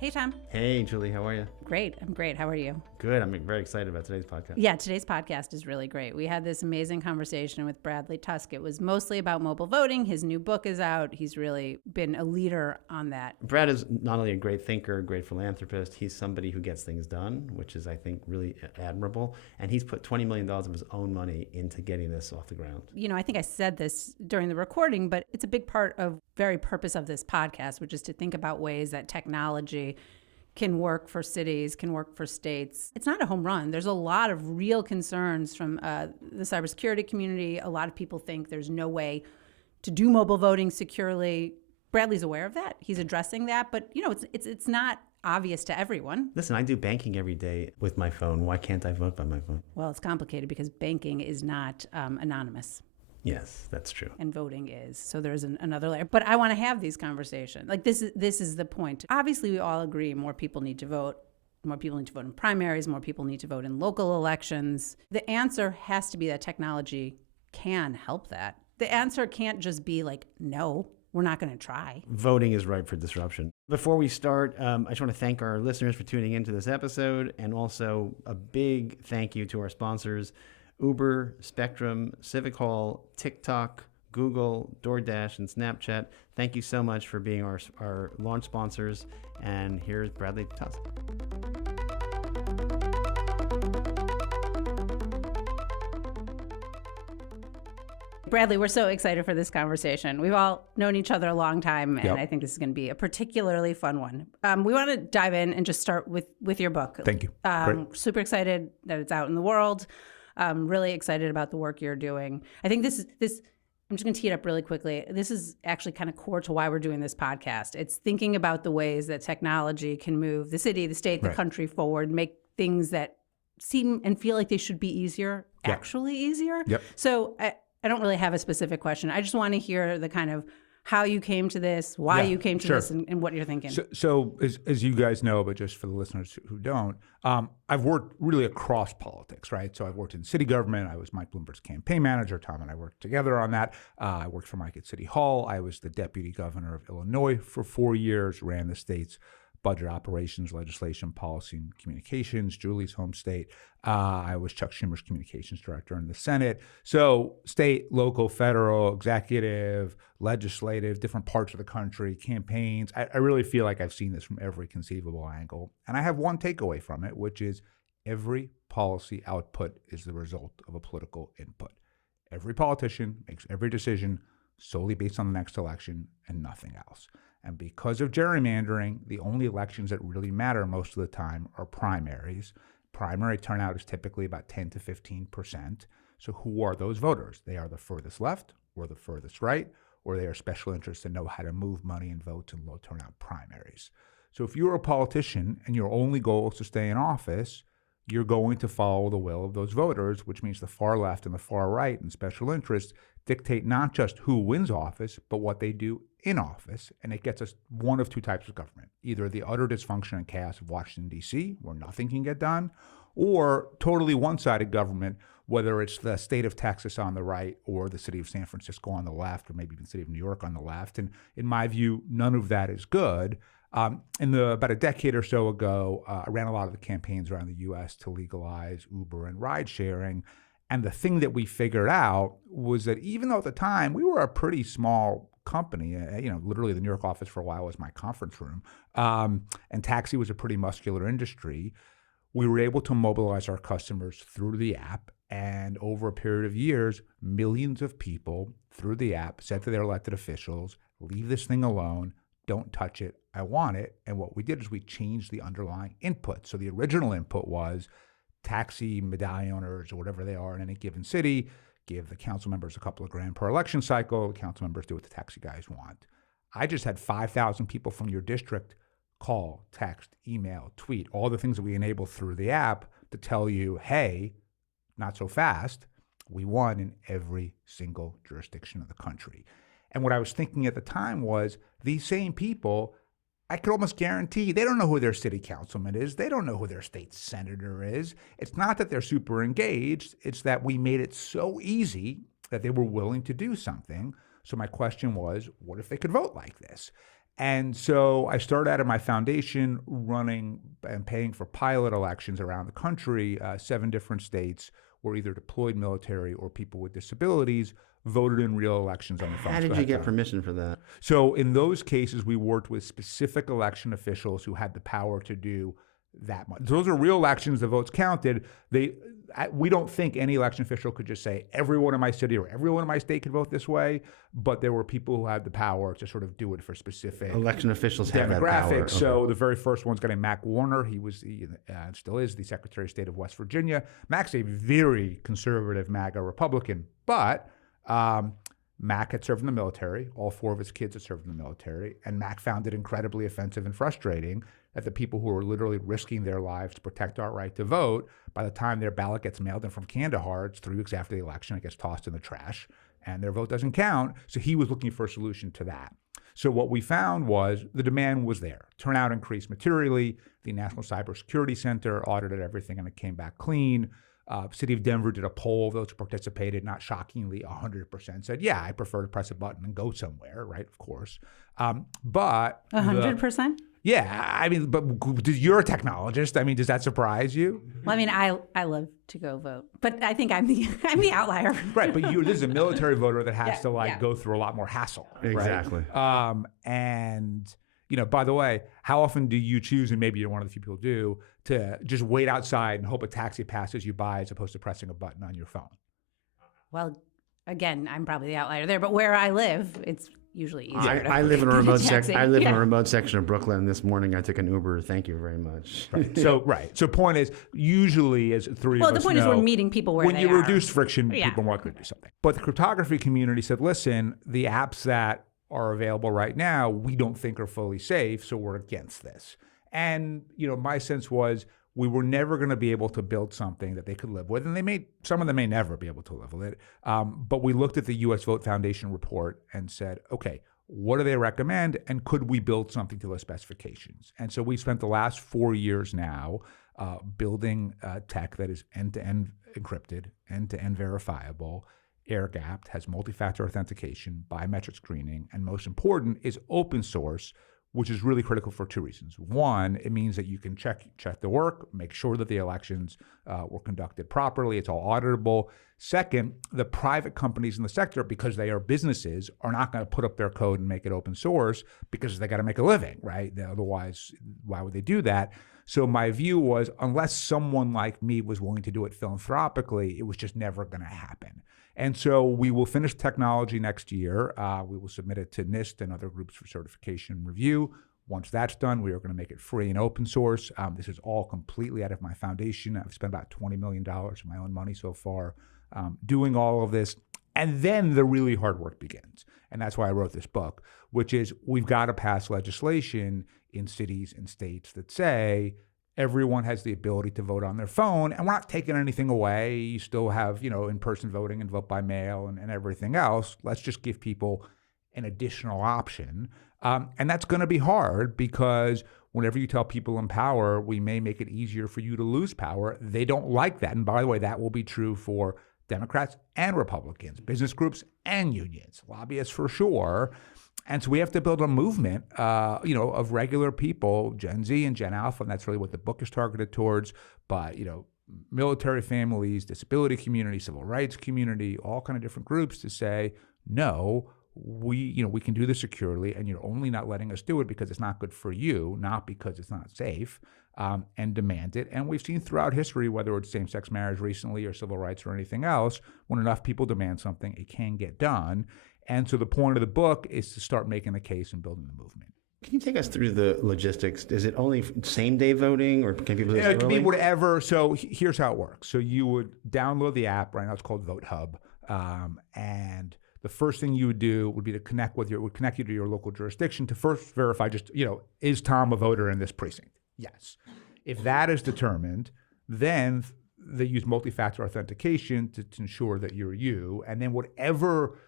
Hey, Tom. Hey, Julie, how are you? Great. I'm great. How are you? Good. I'm very excited about today's podcast. Yeah, today's podcast is really great. We had this amazing conversation with Bradley Tusk. It was mostly about mobile voting. His new book is out. He's really been a leader on that. Brad is not only a great thinker, a great philanthropist, he's somebody who gets things done, which is, I think, really admirable. And he's put $20 million of his own money into getting this off the ground. You know, I think I said this during the recording, but it's a big part of very purpose of this podcast, which is to think about ways that technology can work for cities, can work for states. It's not a home run. There's a lot of real concerns from the cybersecurity community. A lot of people think there's no way to do mobile voting securely. Bradley's aware of that. He's addressing that, but you know, it's not obvious to everyone. Listen, I do banking every day with my phone. Why can't I vote by my phone? Well, it's complicated because banking is not anonymous. Yes, that's true. And voting is. So there's another layer. But I want to have these conversations. Like this is the point. Obviously, we all agree more people need to vote. More people need to vote in primaries. More people need to vote in local elections. The answer has to be that technology can help that. The answer can't just be like, no, we're not going to try. Voting is ripe for disruption. Before we start, I just want to thank our listeners for tuning into this episode, and also a big thank you to our sponsors, Uber, Spectrum, Civic Hall, TikTok, Google, DoorDash, and Snapchat. Thank you so much for being our launch sponsors. And here's Bradley Tusk. Bradley, we're so excited for this conversation. We've all known each other a long time, and I think this is going to be a particularly fun one. We want to dive in and just start with your book. Thank you. Great. Super excited that it's out in the world. Really excited about the work you're doing. I think this, I'm just going to tee it up really quickly. This is actually kind of core to why we're doing this podcast. It's thinking about the ways that technology can move the city, the state, the country forward, make things that seem and feel like they should be easier, actually easier. Yep. So I don't really have a specific question. I just want to hear the kind of how you came to this, why you came to this, and what you're thinking. So as you guys know, but just for the listeners who don't, I've worked really across politics, right? So I've worked in city government. I was Mike Bloomberg's campaign manager. Tom and I worked together on that. I worked for Mike at City Hall. I was the deputy governor of Illinois for 4 years, ran the state's budget operations, legislation, policy, and communications, Julie's home state. I was Chuck Schumer's communications director in the Senate. So state, local, federal, executive, legislative, different parts of the country, campaigns. I really feel like I've seen this from every conceivable angle. And I have one takeaway from it, which is every policy output is the result of a political input. Every politician makes every decision solely based on the next election and nothing else. And because of gerrymandering, the only elections that really matter most of the time are primaries. Primary turnout is typically about 10 to 15%. So who are those voters? They are the furthest left or the furthest right, or they are special interests that know how to move money and votes in low turnout primaries. So if you're a politician and your only goal is to stay in office, you're going to follow the will of those voters, which means the far left and the far right and special interests dictate not just who wins office, but what they do in office. And it gets us one of two types of government, either the utter dysfunction and chaos of Washington, D.C., where nothing can get done, or totally one-sided government, whether it's the state of Texas on the right or the city of San Francisco on the left, or maybe even the city of New York on the left. And in my view, none of that is good. About a decade or so ago, I ran a lot of the campaigns around the U.S. to legalize Uber and ride sharing. And the thing that we figured out was that even though at the time we were a pretty small company, literally the New York office for a while was my conference room, and taxi was a pretty muscular industry, we were able to mobilize our customers through the app. And over a period of years, millions of people through the app said to their elected officials, leave this thing alone, don't touch it, I want it. And what we did is we changed the underlying input. So the original input was taxi medallion owners or whatever they are in any given city, give the council members a couple of grand per election cycle. The council members do what the taxi guys want. I just had 5,000 people from your district call, text, email, tweet, all the things that we enable through the app to tell you, hey, not so fast. We won in every single jurisdiction of the country. And what I was thinking at the time was these same people, I could almost guarantee they don't know who their city councilman is. They don't know who their state senator is. It's not that they're super engaged. It's that we made it so easy that they were willing to do something. So my question was, what if they could vote like this? And so I started out of my foundation running and paying for pilot elections around the country, 7 different states where either deployed military or people with disabilities voted in real elections on the phone. How did you get permission for that? So in those cases, we worked with specific election officials who had the power to do that much. Those are real elections. The votes counted. We don't think any election official could just say everyone in my city or everyone in my state could vote this way, but there were people who had the power to sort of do it for specific election officials have that power. Demographics. So the very first one's a guy named Mac Warner. He was still is the Secretary of State of West Virginia. Mac's a very conservative MAGA Republican, but Mac had served in the military. All 4 of his kids had served in the military, and Mac found it incredibly offensive and frustrating that the people who are literally risking their lives to protect our right to vote, by the time their ballot gets mailed in from Kandahar, it's 3 weeks after the election, it gets tossed in the trash, and their vote doesn't count. So he was looking for a solution to that. So what we found was the demand was there. Turnout increased materially. The National Cybersecurity Center audited everything, and it came back clean. City of Denver did a poll of those who participated. Not shockingly, 100% said, yeah, I prefer to press a button and go somewhere, right? Of course. But 100%? Yeah, I mean, but you're a technologist. I mean, does that surprise you? Well, I mean, I love to go vote, but I think I'm the outlier. Right, but this is a military voter that has to go through a lot more hassle. Exactly. Right? And by the way, how often do you choose, and maybe you're one of the few people do, to just wait outside and hope a taxi passes you by as opposed to pressing a button on your phone? Well, again, I'm probably the outlier there, but where I live, it's usually easier. I live in a remote section. I live in a remote section of Brooklyn. This morning, I took an Uber. Thank you very much. Right. So point is, usually as 3 of us know, well, the point is we're meeting people where when they you are. reduce friction, people more likely to do something. But the cryptography community said, listen, the apps that are available right now, we don't think are fully safe, so we're against this. And my sense was we were never going to be able to build something that they could live with, and some of them may never be able to live with it. But we looked at the U.S. Vote Foundation report and said, okay, what do they recommend, and could we build something to those specifications? And so we spent the last 4 years now building tech that is end-to-end encrypted, end-to-end verifiable, air-gapped, has multi-factor authentication, biometric screening, and most important is open source, which is really critical for 2 reasons. One, it means that you can check the work, make sure that the elections were conducted properly, it's all auditable. Second, the private companies in the sector, because they are businesses, are not going to put up their code and make it open source because they got to make a living, right? Otherwise, why would they do that? So my view was, unless someone like me was willing to do it philanthropically, it was just never going to happen. And so we will finish technology next year. We will submit it to NIST and other groups for certification and review. Once that's done, we are going to make it free and open source. This is all completely out of my foundation. I've spent about $20 million of my own money so far doing all of this. And then the really hard work begins. And that's why I wrote this book, which is we've got to pass legislation in cities and states that say everyone has the ability to vote on their phone, and we're not taking anything away. You still have, in-person voting and vote by mail and everything else. Let's just give people an additional option. And that's going to be hard because whenever you tell people in power, we may make it easier for you to lose power, they don't like that. And by the way, that will be true for Democrats and Republicans, business groups and unions, lobbyists for sure. And so we have to build a movement, of regular people, Gen Z and Gen Alpha, and that's really what the book is targeted towards. But, military families, disability community, civil rights community, all kind of different groups to say, no, we can do this securely, and you're only not letting us do it because it's not good for you, not because it's not safe, and demand it. And we've seen throughout history, whether it's same-sex marriage recently or civil rights or anything else, when enough people demand something, it can get done. And so the point of the book is to start making the case and building the movement. Can you take us through the logistics? Is it only same-day voting, or can people do this early? It can be whatever. So here's how it works. So you would download the app. Right now it's called Vote Hub. And the first thing you would do would be to connect you to your local jurisdiction to first verify is Tom a voter in this precinct? Yes. If that is determined, then they use multi-factor authentication to ensure that you're you. And then whatever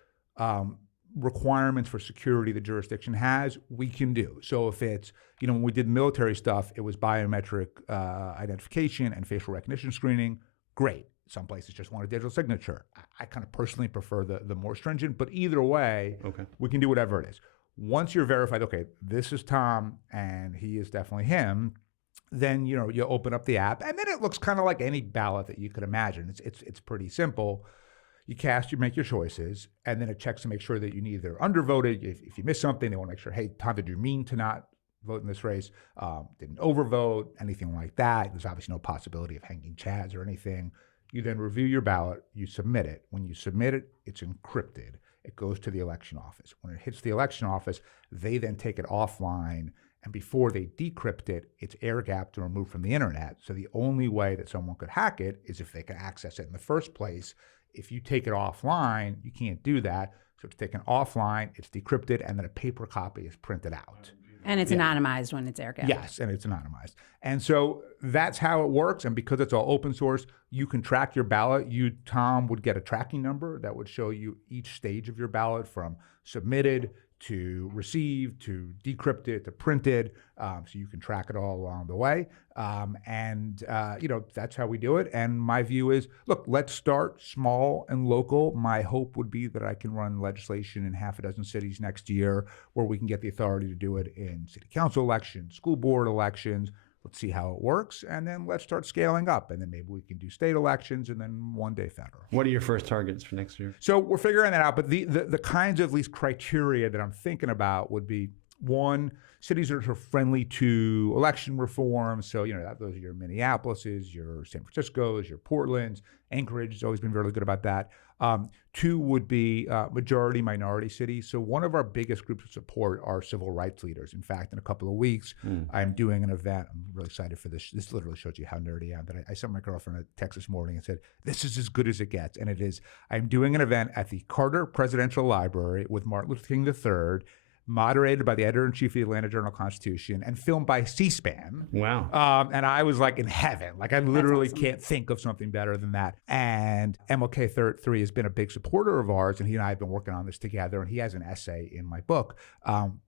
requirements for security the jurisdiction has, we can do. So if it's, when we did military stuff, it was biometric identification and facial recognition screening. Great. Some places just want a digital signature. I kind of personally prefer the more stringent, but either way, we can do whatever it is. Once you're verified, okay, this is Tom and he is definitely him, then you open up the app and then it looks kind of like any ballot that you could imagine. It's pretty simple. You make your choices, and then it checks to make sure that you neither undervoted. If you miss something, they want to make sure, hey, Tom, did you mean to not vote in this race? Didn't overvote, anything like that. There's obviously no possibility of hanging chads or anything. You then review your ballot, you submit it. When you submit it, it's encrypted. It goes to the election office. When it hits the election office, they then take it offline, and before they decrypt it, it's air-gapped and removed from the internet. So the only way that someone could hack it is if they can access it in the first place. If you take it offline, you can't do that. So it's taken offline, it's decrypted, and then a paper copy is printed out. And it's anonymized when it's air-gapped. Yes, and it's anonymized. And so that's how it works. And because it's all open source, you can track your ballot. You, Tom, would get a tracking number that would show you each stage of your ballot, from submitted to received to decrypted to printed. So you can track it all along the way. That's how we do it. And my view is, look, let's start small and local. My hope would be that I can run legislation in half a dozen cities next year where we can get the authority to do it in city council elections, school board elections. Let's see how it works, and then let's start scaling up, and then maybe we can do state elections, and then one day federal. What are your first targets for next year? So we're figuring that out, but the kinds of, at least, criteria that I'm thinking about would be, one, cities that are friendly to election reform. So, those are your Minneapolises, your San Franciscos, your Portlands. Anchorage has always been really good about that. Two would be majority minority cities. So one of our biggest groups of support are civil rights leaders. In fact, in a couple of weeks, I'm doing an event. I'm really excited for this. This literally shows you how nerdy I am. That I sent my girlfriend a text this morning and said, this is as good as it gets. And it is. I'm doing an event at the Carter Presidential Library with Martin Luther King III, moderated by the editor-in-chief of the Atlanta Journal-Constitution, and filmed by C-SPAN. Wow. And I was like in heaven. Like, I literally can't think of something better than that. And MLK3 has been a big supporter of ours, and he and I have been working on this together, and he has an essay in my book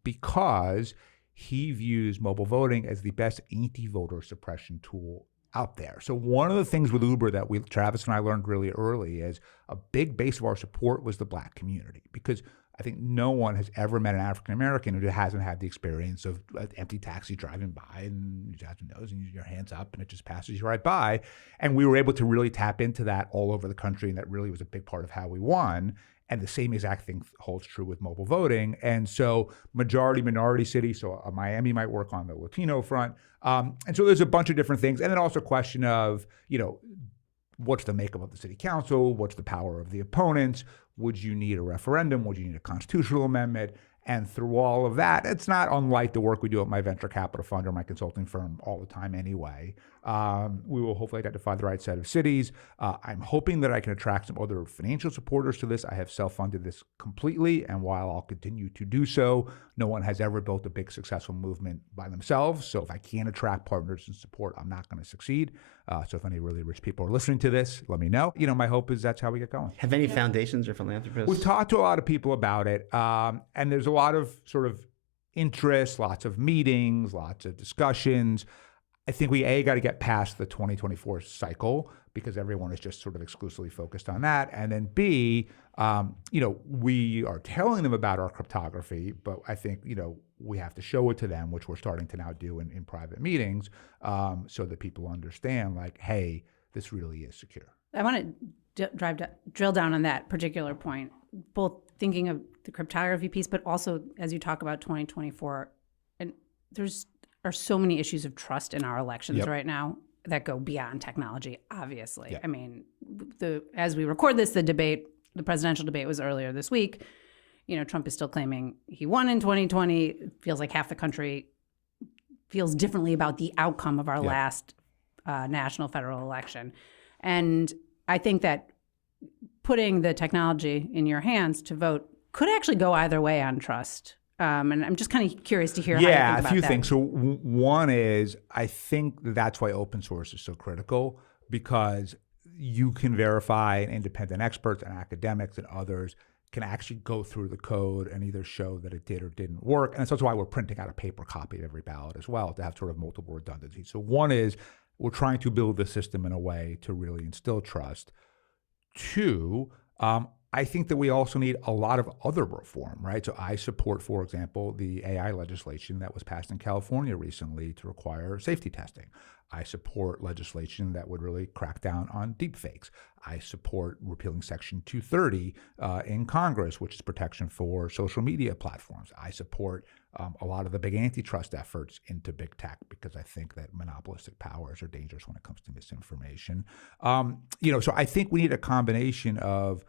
because he views mobile voting as the best anti-voter suppression tool out there. So one of the things with Uber that Travis and I learned really early is a big base of our support was the Black community, because I think no one has ever met an African-American who hasn't had the experience of an empty taxi driving by, and you have to nose and your hands up and it just passes you right by. And we were able to really tap into that all over the country, and that really was a big part of how we won. And the same exact thing holds true with mobile voting. And so majority minority cities, so Miami might work on the Latino front. And so there's a bunch of different things. And then also a question of, what's the makeup of the city council? What's the power of the opponents? Would you need a referendum? Would you need a constitutional amendment? And through all of that, it's not unlike the work we do at my venture capital fund or my consulting firm all the time anyway. We will hopefully identify the right set of cities. I'm hoping that I can attract some other financial supporters to this. I have self-funded this completely, and while I'll continue to do so, no one has ever built a big successful movement by themselves. So if I can't attract partners and support, I'm not going to succeed. So if any really rich people are listening to this, let me know. My hope is that's how we get going. Have any foundations or philanthropists? We've talked to a lot of people about it, and there's a lot of sort of interest, lots of meetings, lots of discussions. I think we got to get past the 2024 cycle, because everyone is just sort of exclusively focused on that. And then B, we are telling them about our cryptography, but I think, we have to show it to them, which we're starting to now do in private meetings, so that people understand, like, hey, this really is secure. I want to drill down on that particular point, both thinking of the cryptography piece, but also as you talk about 2024, and are so many issues of trust in our elections right now that go beyond technology, obviously. Yep. I mean, as we record this, the presidential debate was earlier this week. Trump is still claiming he won in 2020. It feels like half the country feels differently about the outcome of our last national federal election. And I think that putting the technology in your hands to vote could actually go either way on trust. And I'm just kind of curious to hear how you think about that. Yeah, a few things. So one is, I think that's why open source is so critical, because you can verify, and independent experts and academics and others can actually go through the code and either show that it did or didn't work. And that's why we're printing out a paper copy of every ballot as well, to have sort of multiple redundancies. So one is, we're trying to build the system in a way to really instill trust. Two, I think that we also need a lot of other reform, right? So I support, for example, the AI legislation that was passed in California recently to require safety testing. I support legislation that would really crack down on deepfakes. I support repealing Section 230 in Congress, which is protection for social media platforms. I support a lot of the big antitrust efforts into big tech because I think that monopolistic powers are dangerous when it comes to misinformation. So I think we need a combination of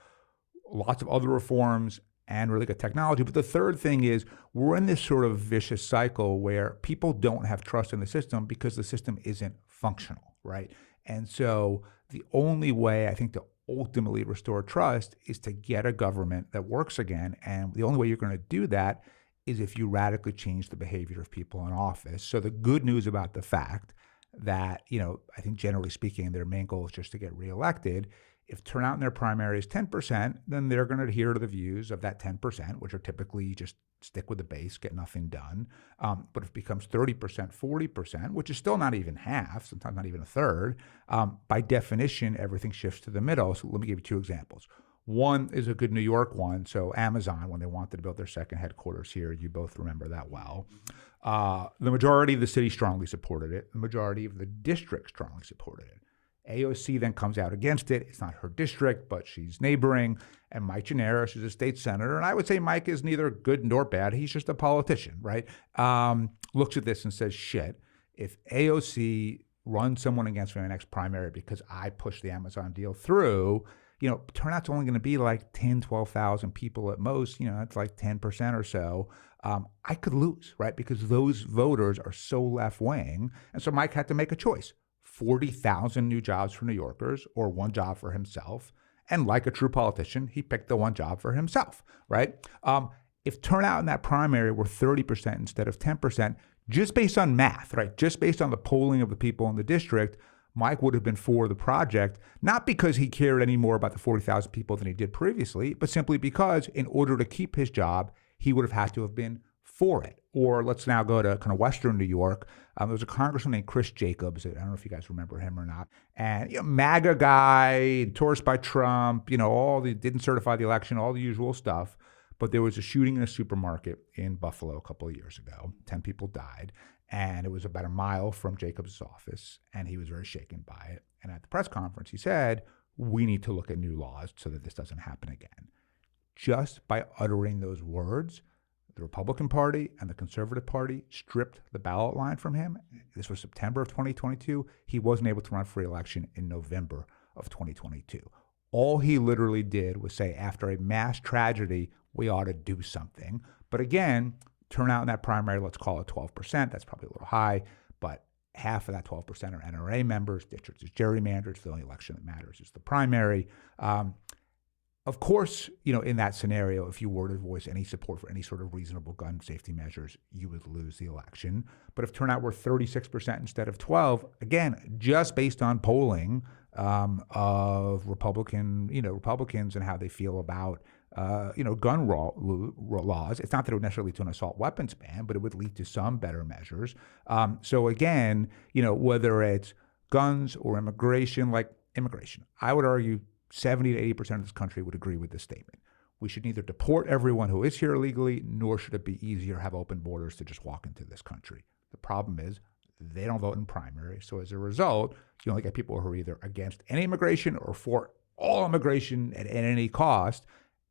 lots of other reforms and really good technology. But the third thing is we're in this sort of vicious cycle where people don't have trust in the system because the system isn't functional, right? And so the only way I think to ultimately restore trust is to get a government that works again. And the only way you're going to do that is if you radically change the behavior of people in office. So the good news about the fact that, I think generally speaking, their main goal is just to get reelected. If turnout in their primary is 10%, then they're going to adhere to the views of that 10%, which are typically just stick with the base, get nothing done. But if it becomes 30%, 40%, which is still not even half, sometimes not even a third, by definition, everything shifts to the middle. So let me give you two examples. One is a good New York one. So Amazon, when they wanted to build their second headquarters here, you both remember that well. The majority of the city strongly supported it. The majority of the district strongly supported it. AOC then comes out against it. It's not her district, but she's neighboring. And Mike Gennaro, she's a state senator. And I would say Mike is neither good nor bad. He's just a politician, right? Looks at this and says, shit, if AOC runs someone against me in the next primary because I pushed the Amazon deal through, turnout's only going to be like 10, 12,000 people at most. It's like 10% or so. I could lose, right? Because those voters are so left-wing. And so Mike had to make a choice. 40,000 new jobs for New Yorkers or one job for himself. And like a true politician, he picked the one job for himself, right? If turnout in that primary were 30% instead of 10%, just based on math, right? Just based on the polling of the people in the district, Mike would have been for the project, not because he cared any more about the 40,000 people than he did previously, but simply because in order to keep his job, he would have had to have been for it. Or let's now go to kind of Western New York. There was a congressman named Chris Jacobs. I don't know if you guys remember him or not. And MAGA guy, endorsed by Trump, didn't certify the election, all the usual stuff. But there was a shooting in a supermarket in Buffalo a couple of years ago. 10 people died. And it was about a mile from Jacobs' office. And he was very shaken by it. And at the press conference, he said, we need to look at new laws so that this doesn't happen again. Just by uttering those words, the Republican Party and the Conservative Party stripped the ballot line from him. This was September of 2022. He wasn't able to run for re-election in November of 2022. All he literally did was say, after a mass tragedy, we ought to do something. But again, turnout in that primary, let's call it 12%. That's probably a little high, but half of that 12% are NRA members. Districts is gerrymandered. The only election that matters is the primary. Of course, in that scenario, if you were to voice any support for any sort of reasonable gun safety measures, you would lose the election. But if turnout were 36% instead of 12%, again, just based on polling of Republicans and how they feel about gun laws, it's not that it would necessarily lead to an assault weapons ban, but it would lead to some better measures. So again, whether it's guns or immigration, like immigration, I would argue 70 to 80% of this country would agree with this statement. We should neither deport everyone who is here illegally, nor should it be easier to have open borders to just walk into this country. The problem is they don't vote in primary. So as a result, you only get people who are either against any immigration or for all immigration at any cost,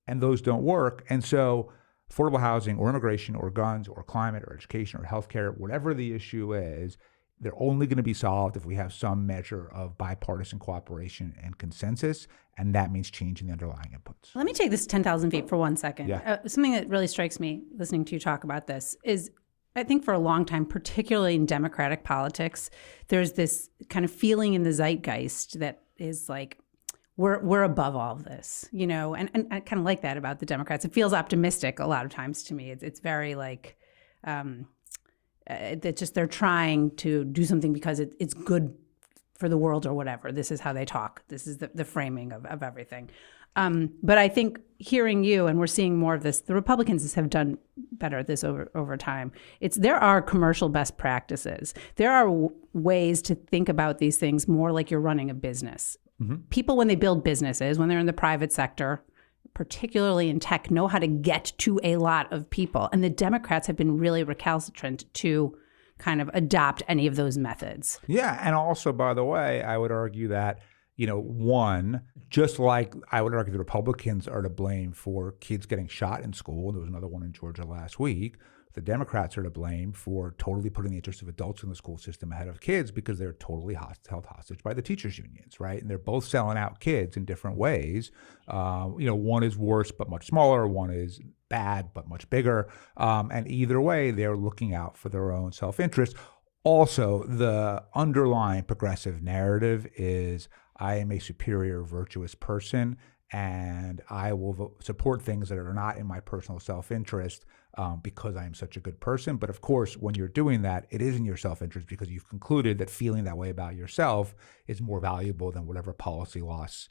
and those don't work. And so affordable housing or immigration or guns or climate or education or healthcare, whatever the issue is, they're only going to be solved if we have some measure of bipartisan cooperation and consensus, and that means changing the underlying inputs. Let me take this 10,000 feet for 1 second. Yeah. Something that really strikes me listening to you talk about this is, I think for a long time, particularly in Democratic politics, there's this kind of feeling in the zeitgeist that is like, we're above all of this, and I kind of like that about the Democrats. It feels optimistic a lot of times to me. It's very like, that just they're trying to do something because it's good for the world or whatever. This is how they talk. This is the framing of everything. But I think hearing you, and we're seeing more of this, the Republicans have done better at this over time. There are commercial best practices. There are ways to think about these things more like you're running a business. Mm-hmm. People, when they build businesses, when they're in the private sector, particularly in tech, know how to get to a lot of people. And the Democrats have been really recalcitrant to kind of adopt any of those methods. Yeah. And also, by the way, I would argue that, one, just like I would argue the Republicans are to blame for kids getting shot in school. There was another one in Georgia last week. The Democrats are to blame for totally putting the interests of adults in the school system ahead of kids because they're totally held hostage by the teachers' unions, right? And they're both selling out kids in different ways. One is worse but much smaller. One is bad but much bigger. And either way, they're looking out for their own self-interest. Also, the underlying progressive narrative is I am a superior, virtuous person, and I will support things that are not in my personal self-interest because I am such a good person. But of course, when you're doing that, it is in your self-interest because you've concluded that feeling that way about yourself is more valuable than whatever policy loss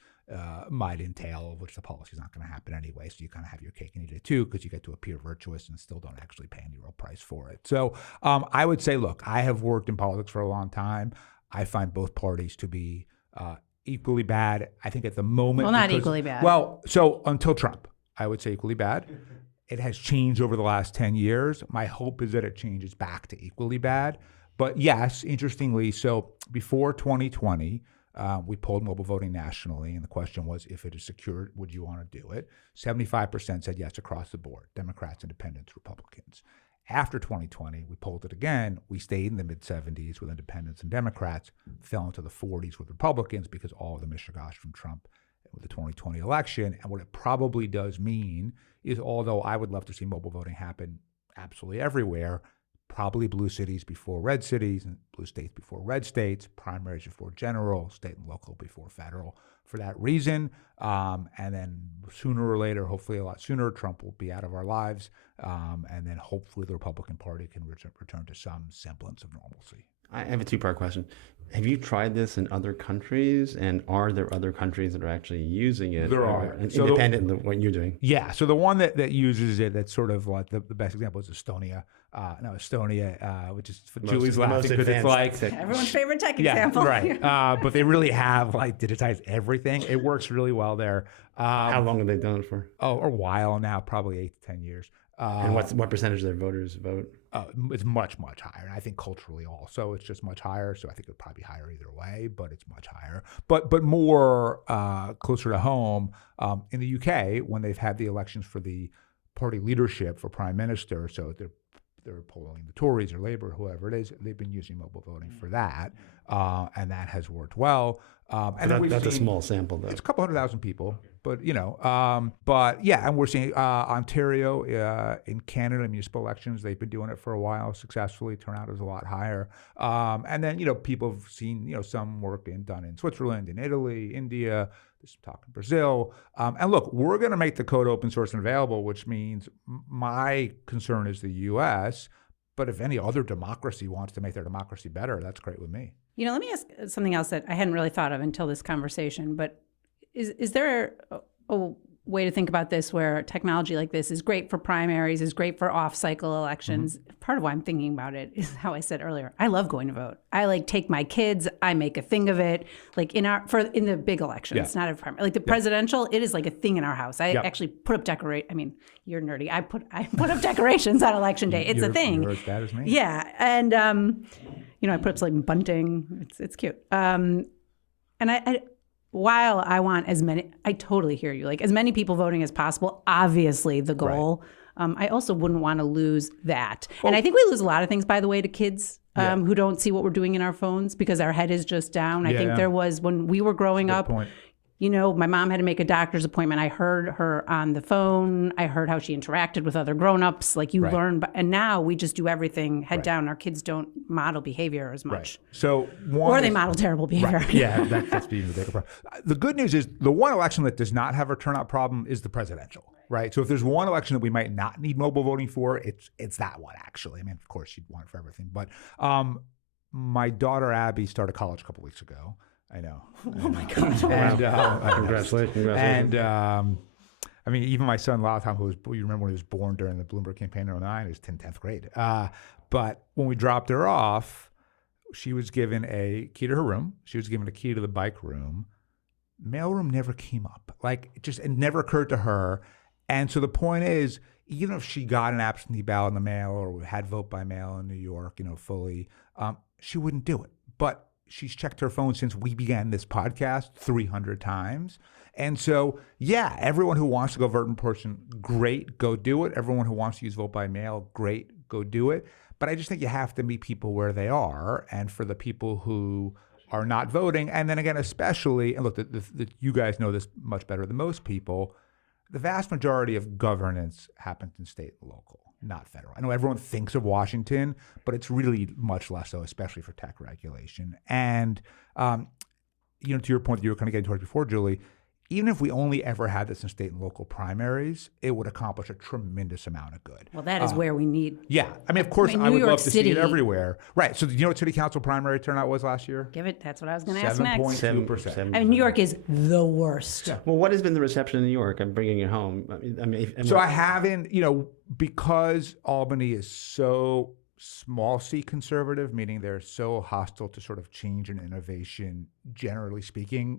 might entail, which the policy is not going to happen anyway. So you kind of have your cake and eat it too because you get to appear virtuous and still don't actually pay any real price for it. So I would say, look, I have worked in politics for a long time. I find both parties to be equally bad. I think at the moment. Well, not equally bad. Well, so until Trump, I would say equally bad. It has changed over the last 10 years. My hope is that it changes back to equally bad. But yes, interestingly, so before 2020, we polled mobile voting nationally, and the question was, if it is secured, would you want to do it? 75% said yes across the board, Democrats, Independents, Republicans. After 2020, we polled it again. We stayed in the mid-70s with Independents and Democrats, fell into the 40s with Republicans because all of the mishigash from Trump with the 2020 election. And what it probably does mean is, although I would love to see mobile voting happen absolutely everywhere, probably blue cities before red cities and blue states before red states, primaries before general, state and local before federal for that reason. And then sooner or later, hopefully a lot sooner, Trump will be out of our lives. And then hopefully the Republican Party can return to some semblance of normalcy. I have a two-part question. Have you tried this in other countries, and are there other countries that are actually using it? There are. Independent of what you're doing? Yeah. So the one that uses it, that's sort of like the best example is Estonia. Which is Julie's laughing because it's like everyone's favorite tech example. Right. But they really have digitized everything. It works really well there. How long have they done it for? Oh, a while now, probably 8 to 10 years. And what percentage of their voters vote? It's much, much higher. And I think culturally also it's just much higher. So I think it would probably be higher either way, but it's much higher. But more closer to home, in the UK, when they've had the elections for the party leadership for prime minister, so they're polling the Tories or Labour, whoever it is, they've been using mobile voting for that. And that has worked well. And that's a small sample, though. It's a couple 100,000 people, but but yeah, and we're seeing Ontario in Canada, municipal elections, they've been doing it for a while successfully. Turnout is a lot higher. And then, people have seen, some work done in Switzerland, in Italy, India, there's some talk in Brazil. And look, we're going to make the code open source and available, which means my concern is the U.S., but if any other democracy wants to make their democracy better, that's great with me. Let me ask something else that I hadn't really thought of until this conversation, but is there a way to think about this where technology like this is great for primaries, is great for off-cycle elections? Mm-hmm. Part of why I'm thinking about it is how I said earlier, I love going to vote. I take my kids, I make a thing of it. Like in the big elections, not a primary. Like the presidential, it is like a thing in our house. I actually put up you're nerdy. I put up decorations on election day. It's a thing. You're as bad as me. Yeah. And I put up some bunting. It's cute. And while I want I totally hear you, like as many people voting as possible, obviously the goal. Right. I also wouldn't want to lose that. Well, and I think we lose a lot of things, by the way, to kids who don't see what we're doing in our phones because our head is just down. I think there was, when we were growing up, my mom had to make a doctor's appointment. I heard her on the phone. I heard how she interacted with other grownups. Like you learn, and now we just do everything head down. Our kids don't model behavior as much. Right. So they model terrible behavior. Right. Yeah, that's even the bigger problem. The good news is the one election that does not have a turnout problem is the presidential. Right. So if there's one election that we might not need mobile voting for, it's that one, actually. I mean, of course, you'd want it for everything. But my daughter, Abby, started college a couple weeks ago. I know. Oh, my God. And, congratulations. And I mean, even my son, Latham, you remember when he was born during the Bloomberg campaign in 2009, he was in 10th grade. But when we dropped her off, she was given a key to her room. She was given a key to the bike room. mailroom never came up. Like, it never occurred to her. And so the point is, even if she got an absentee ballot in the mail or had vote by mail in New York, fully, she wouldn't do it. But she's checked her phone since we began this podcast 300 times. And so, yeah, everyone who wants to go vote in person, great, go do it. Everyone who wants to use vote by mail, great, go do it. But I just think you have to meet people where they are. And for the people who are not voting, and then again, especially, and look, you guys know this much better than most people, the vast majority of governance happens in state and local, not federal. I know everyone thinks of Washington, but it's really much less so, especially for tech regulation. And, to your point that you were kind of getting towards before, Julie, even if we only ever had this in state and local primaries, it would accomplish a tremendous amount of good. Well, that is where we need. Yeah. I mean, of course, I would York love to City, see it everywhere. Right. So do you know what city council primary turnout was last year? That's what I was going to ask next. 7.2%. I mean, New York is the worst. Yeah. Well, what has been the reception in New York? I'm bringing it home. I haven't, because Albany is so small C conservative, meaning they're so hostile to sort of change and innovation, generally speaking,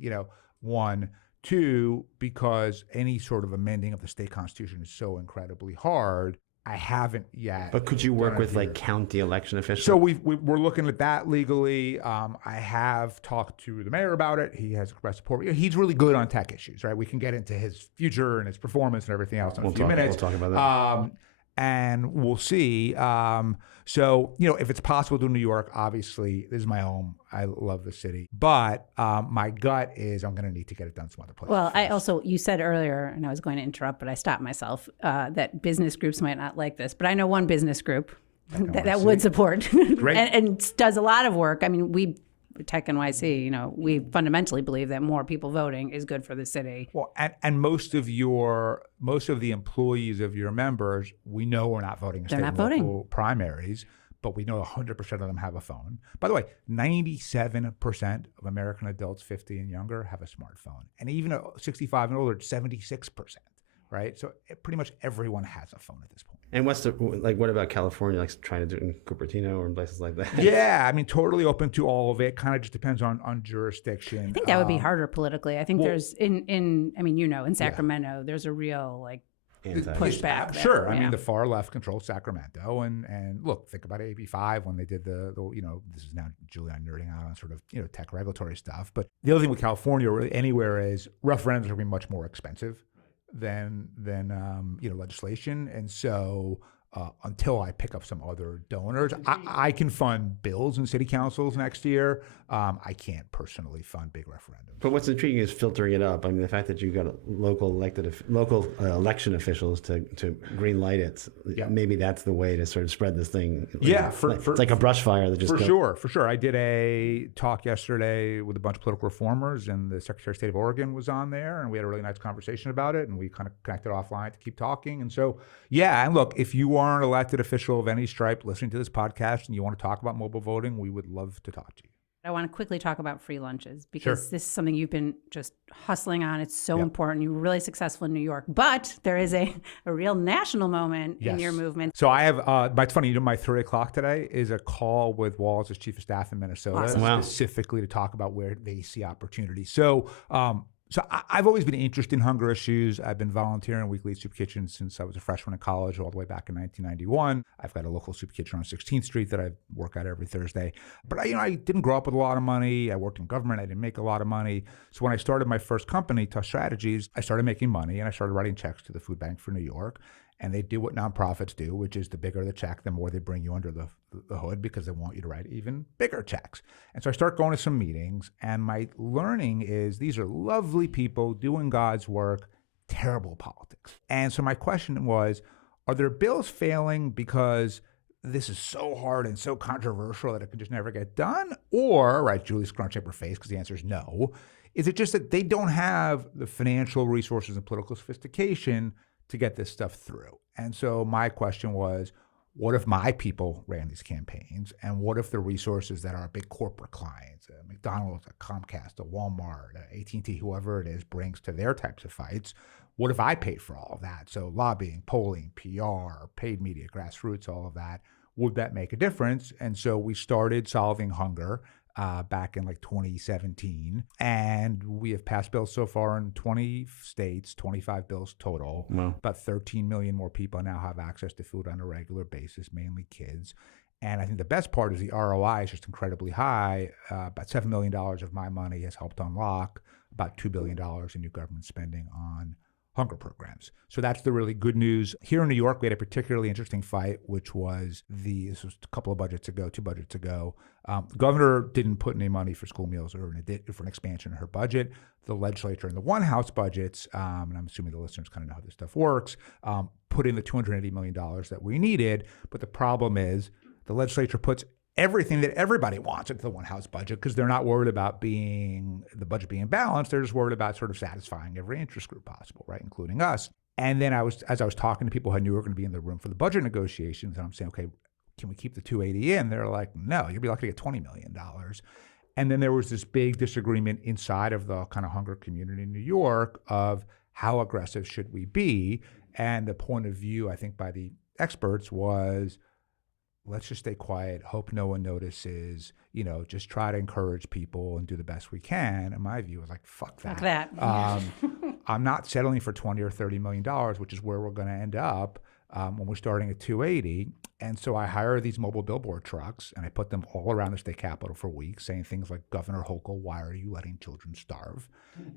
one. Two, because any sort of amending of the state constitution is so incredibly hard, I haven't yet. But could you work with county election officials? So we're looking at that legally. I have talked to the mayor about it. He has expressed support. He's really good on tech issues, right? We can get into his future and his performance and everything else in a few minutes. We'll talk about that. And we'll see. If it's possible to do New York, obviously, this is my home. I love the city. But my gut is I'm going to need to get it done some other places. Well, you said earlier, and I was going to interrupt, but I stopped myself, that business groups might not like this. But I know one business group that would support and does a lot of work. I mean, Tech NYC, we fundamentally believe that more people voting is good for the city. Well, and most of the employees of your members, we know are not voting in state and local primaries, but we know 100% of them have a phone. By the way, 97% of American adults 50 and younger have a smartphone. And even 65 and older, 76%, right? So pretty much everyone has a phone at this point. And what about California, trying to do it in Cupertino or in places like that? Yeah, I mean, totally open to all of it. Kind of just depends on jurisdiction. I think that would be harder politically. I think there's in Sacramento, there's a real pushback there. Sure. I mean, the far left controls Sacramento, and look, think about AB 5 when they did the this is now Julian nerding out on sort of tech regulatory stuff. But the other thing with California or really anywhere is referendums are going to be much more expensive than legislation, and so until I pick up some other donors, I can fund bills in city councils next year. I can't personally fund big referendums. But what's intriguing is filtering it up. I mean, the fact that you've got local election officials to green light it. Yeah. Maybe that's the way to sort of spread this thing. It's like a brush fire that just for sure. I did a talk yesterday with a bunch of political reformers, and the Secretary of State of Oregon was on there, and we had a really nice conversation about it, and we kind of connected offline to keep talking. And so, yeah, and look, if you are an elected official of any stripe listening to this podcast and you want to talk about mobile voting, we would love to talk to you. I want to quickly talk about free lunches because this is something you've been just hustling on. It's so important. You were really successful in New York, but there is a real national moment in your movement. So I have, it's funny, my 3 o'clock today is a call with Wallace's chief of staff in Minnesota, specifically to talk about where they see opportunity. So I've always been interested in hunger issues. I've been volunteering weekly at Soup Kitchen since I was a freshman in college all the way back in 1991. I've got a local soup kitchen on 16th Street that I work at every Thursday. But I didn't grow up with a lot of money. I worked in government. I didn't make a lot of money. So when I started my first company, Tusk Strategies, I started making money and I started writing checks to the Food Bank for New York. And they do what nonprofits do, which is the bigger the check, the more they bring you under the hood because they want you to write even bigger checks. And so I start going to some meetings, and my learning is these are lovely people doing God's work, terrible politics. And so my question was, are their bills failing because this is so hard and so controversial that it can just never get done? Or, Julie's scrunching up her face because the answer is no. Is it just that they don't have the financial resources and political sophistication to get this stuff through? And so my question was, what if my people ran these campaigns? And what if the resources that our big corporate clients, McDonald's, Comcast, Walmart, AT&T, whoever it is, brings to their types of fights, what if I paid for all of that? So lobbying, polling, PR, paid media, grassroots, all of that, would that make a difference? And so we started Solving Hunger. back in like 2017. And we have passed bills so far in 20 states, 25 bills total. Wow. About 13 million more people now have access to food on a regular basis, mainly kids. And I think the best part is the ROI is just incredibly high. About $7 million of my money has helped unlock about $2 billion in new government spending on hunger programs. So that's the really good news. Here in New York, we had a particularly interesting fight, which was this was a couple of budgets ago, 2 budgets ago. The governor didn't put any money for school meals or for an expansion in her budget. The legislature and the one House budgets, and I'm assuming the listeners kind of know how this stuff works, put in the $280 million that we needed. But the problem is the legislature puts everything that everybody wants into the one House budget because they're not worried about the budget being balanced. They're just worried about sort of satisfying every interest group possible, right, including us. And then as I was talking to people who I knew were going to be in the room for the budget negotiations, and I'm saying, okay, can we keep the 280 in? They're like, no, you'll be lucky to get $20 million. And then there was this big disagreement inside of the kind of hunger community in New York of how aggressive should we be? And the point of view, I think, by the experts was, let's just stay quiet, hope no one notices, just try to encourage people and do the best we can. And my view was like, fuck that. Fuck that. I'm not settling for $20 or $30 million, which is where we're going to end up when we're starting at 280. And so I hire these mobile billboard trucks and I put them all around the state capitol for weeks saying things like, Governor Hochul, why are you letting children starve?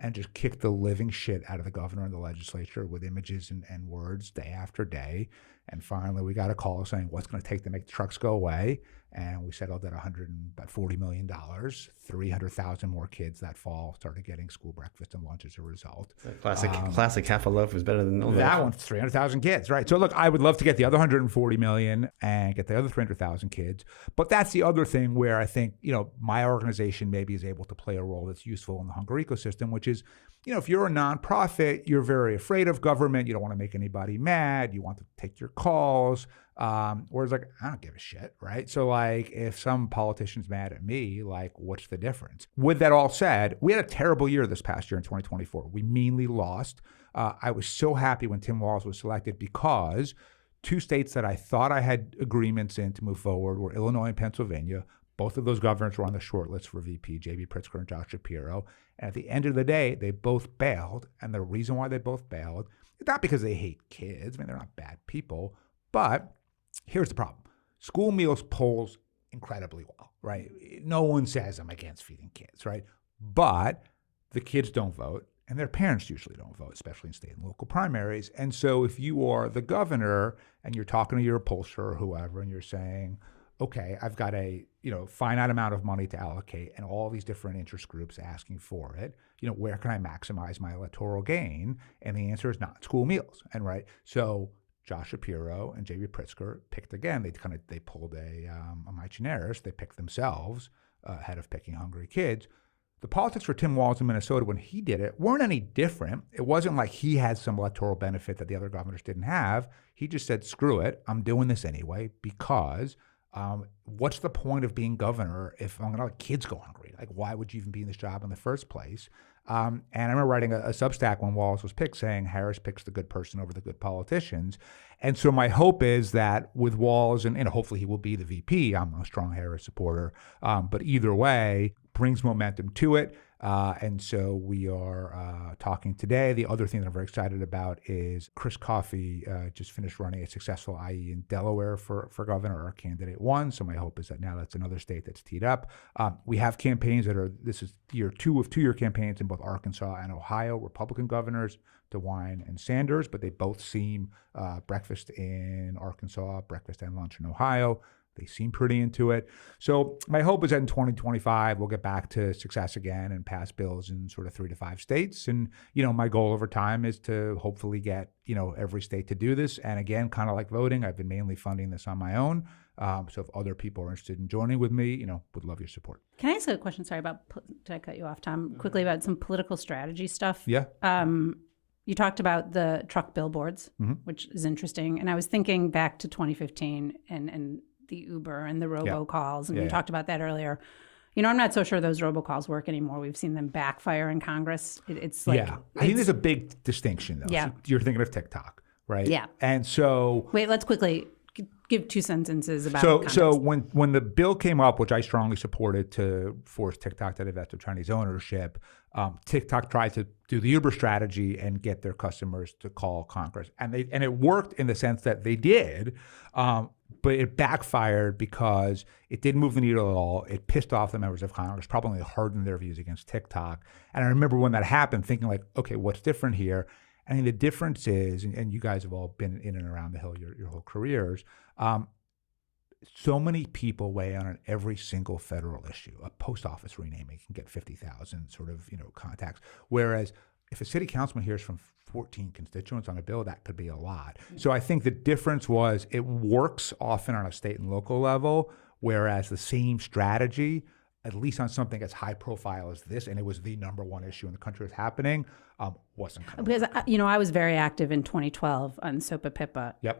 And just kick the living shit out of the governor and the legislature with images and words day after day. And finally, we got a call saying, what's going to take to make the trucks go away? And we settled at about $40 million. 300,000 more kids that fall started getting school breakfast and lunch as a result. Classic half a loaf is better than no loaf. That one's 300,000 kids, right? So look, I would love to get the other 140 million and get the other 300,000 kids. But that's the other thing where I think, my organization maybe is able to play a role that's useful in the hunger ecosystem, which is, if you're a nonprofit, you're very afraid of government. You don't want to make anybody mad. You want to take your calls. Whereas I don't give a shit, right? So if some politician's mad at me, what's the difference? With that all said, we had a terrible year this past year in 2024. We meanly lost. I was so happy when Tim Walz was selected because 2 states that I thought I had agreements in to move forward were Illinois and Pennsylvania. Both of those governors were on the short list for VP, J.B. Pritzker and Josh Shapiro. And at the end of the day, they both bailed. And the reason why they both bailed is not because they hate kids. They're not bad people. But here's the problem. School meals polls incredibly well, right? No one says I'm against feeding kids, right? But the kids don't vote, and their parents usually don't vote, especially in state and local primaries. And so if you are the governor and you're talking to your pollster or whoever, and you're saying, okay, I've got a finite amount of money to allocate and all these different interest groups asking for it, where can I maximize my electoral gain? And the answer is not school meals. And right, so Josh Shapiro and J.B. Pritzker picked again. They pulled a my generis. They picked themselves ahead of picking hungry kids. The politics for Tim Walz in Minnesota when he did it weren't any different. It wasn't like he had some electoral benefit that the other governors didn't have. He just said, screw it, I'm doing this anyway because what's the point of being governor if I'm going to let kids go hungry? Why would you even be in this job in the first place? And I remember writing a Substack when Walz was picked saying Harris picks the good person over the good politicians. And so my hope is that with Walz, and hopefully he will be the VP, I'm a strong Harris supporter, but either way, brings momentum to it. And so we are talking today. The other thing that I'm very excited about is Chris Coffey just finished running a successful IE in Delaware for governor. Our candidate won. So my hope is that now that's another state that's teed up. We have campaigns this is year 2 of 2-year campaigns in both Arkansas and Ohio, Republican governors, DeWine and Sanders, but they both seem breakfast in Arkansas, breakfast and lunch in Ohio. They seem pretty into it. So my hope is that in 2025, we'll get back to success again and pass bills in sort of 3 to 5 states. And, my goal over time is to hopefully get, every state to do this. And again, kind of like voting, I've been mainly funding this on my own. So if other people are interested in joining with me, would love your support. Can I ask a question? Sorry did I cut you off, Tom? Quickly about some political strategy stuff. Yeah. You talked about the truck billboards, which is interesting. And I was thinking back to 2015 and the Uber and the robocalls, and we talked about that earlier. I'm not so sure those robocalls work anymore. We've seen them backfire in Congress. It's like... I think there's a big distinction, though. Yeah. So you're thinking of TikTok, right? Yeah. And so... Wait, let's quickly... give 2 sentences about So context. when the bill came up, which I strongly supported to force TikTok to divest of Chinese ownership, TikTok tried to do the Uber strategy and get their customers to call Congress, and it worked in the sense that they did, but it backfired because it didn't move the needle at all. It pissed off the members of Congress, probably hardened their views against TikTok. And I remember when that happened, thinking like, okay, what's different here? I mean, the difference is, and you guys have all been in and around the Hill your whole careers. So many people weigh in on every single federal issue. A post office renaming can get 50,000 sort of contacts. Whereas if a city councilman hears from 14 constituents on a bill, that could be a lot. So I think the difference was it works often on a state and local level, whereas the same strategy, at least on something as high profile as this, and it was the number one issue in the country was happening, wasn't coming. Because I was very active in 2012 on SOPA PIPA. Yep.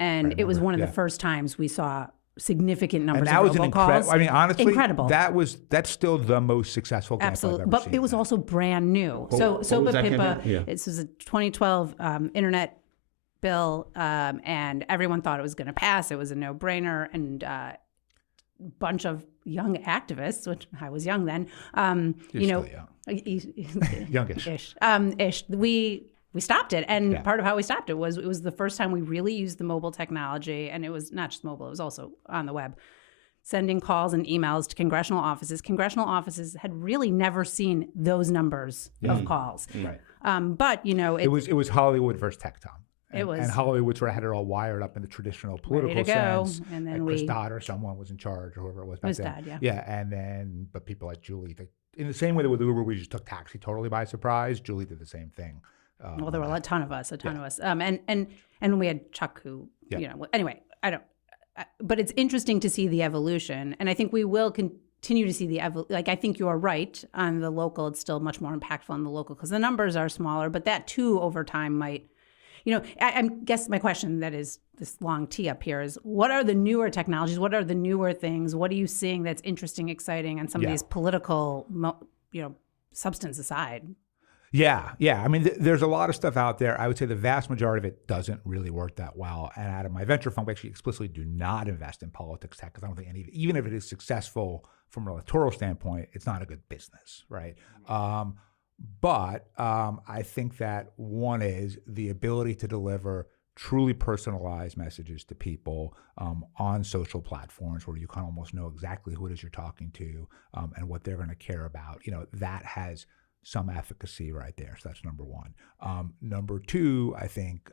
And it was one of the first times we saw significant numbers and that of was an robocalls. I mean, honestly, incredible. That's still the most successful example Absolutely, I've ever but seen it was also brand new. So was SOPA that PIPA, campaign? Yeah. this was a 2012 internet bill, and everyone thought it was going to pass. It was a no-brainer, and bunch of young activists, which I was young then, You're still young. Youngish. We stopped it, and part of how we stopped it was the first time we really used the mobile technology, and it was not just mobile; it was also on the web, sending calls and emails to congressional offices. Congressional offices had really never seen those numbers of calls, Right. but it was Hollywood versus Tech Tom. And was Hollywood sort of had it all wired up in the traditional political ready to go, sense. and then Chris Dodd or someone was in charge, or whoever it was back then. Dodd, yeah. And then, but people like Julie, in the same way that with Uber, we just took taxi totally by surprise. Julie did the same thing. Well, there were a ton of us, and we had Chuck, who anyway, but it's interesting to see the evolution, and I think we will continue to see the I think you're right on the local. It's still much more impactful on the local because the numbers are smaller, but that too over time might. I guess my question that is this long tee up here is, what are the newer technologies? What are the newer things? What are you seeing that's interesting, exciting on some of these political, substance aside? Yeah. I mean, there's a lot of stuff out there. I would say the vast majority of it doesn't really work that well. And out of my venture fund, we actually explicitly do not invest in politics tech because I don't think even if it is successful from an electoral standpoint, it's not a good business, right? But I think that one is the ability to deliver truly personalized messages to people on social platforms where you can almost know exactly who it is you're talking to and what they're going to care about. That has some efficacy right there. So that's number one. Number two, I think,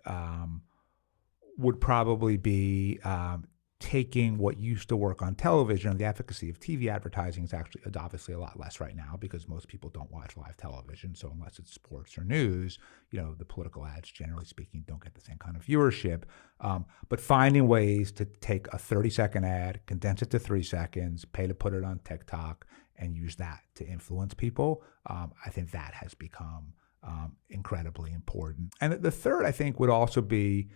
would probably be taking what used to work on television. The efficacy of TV advertising is actually obviously a lot less right now because most people don't watch live television. So unless it's sports or news, the political ads, generally speaking, don't get the same kind of viewership. But finding ways to take a 30-second ad, condense it to 3 seconds, pay to put it on TikTok, and use that to influence people, I think that has become incredibly important. And the third, I think, would also be,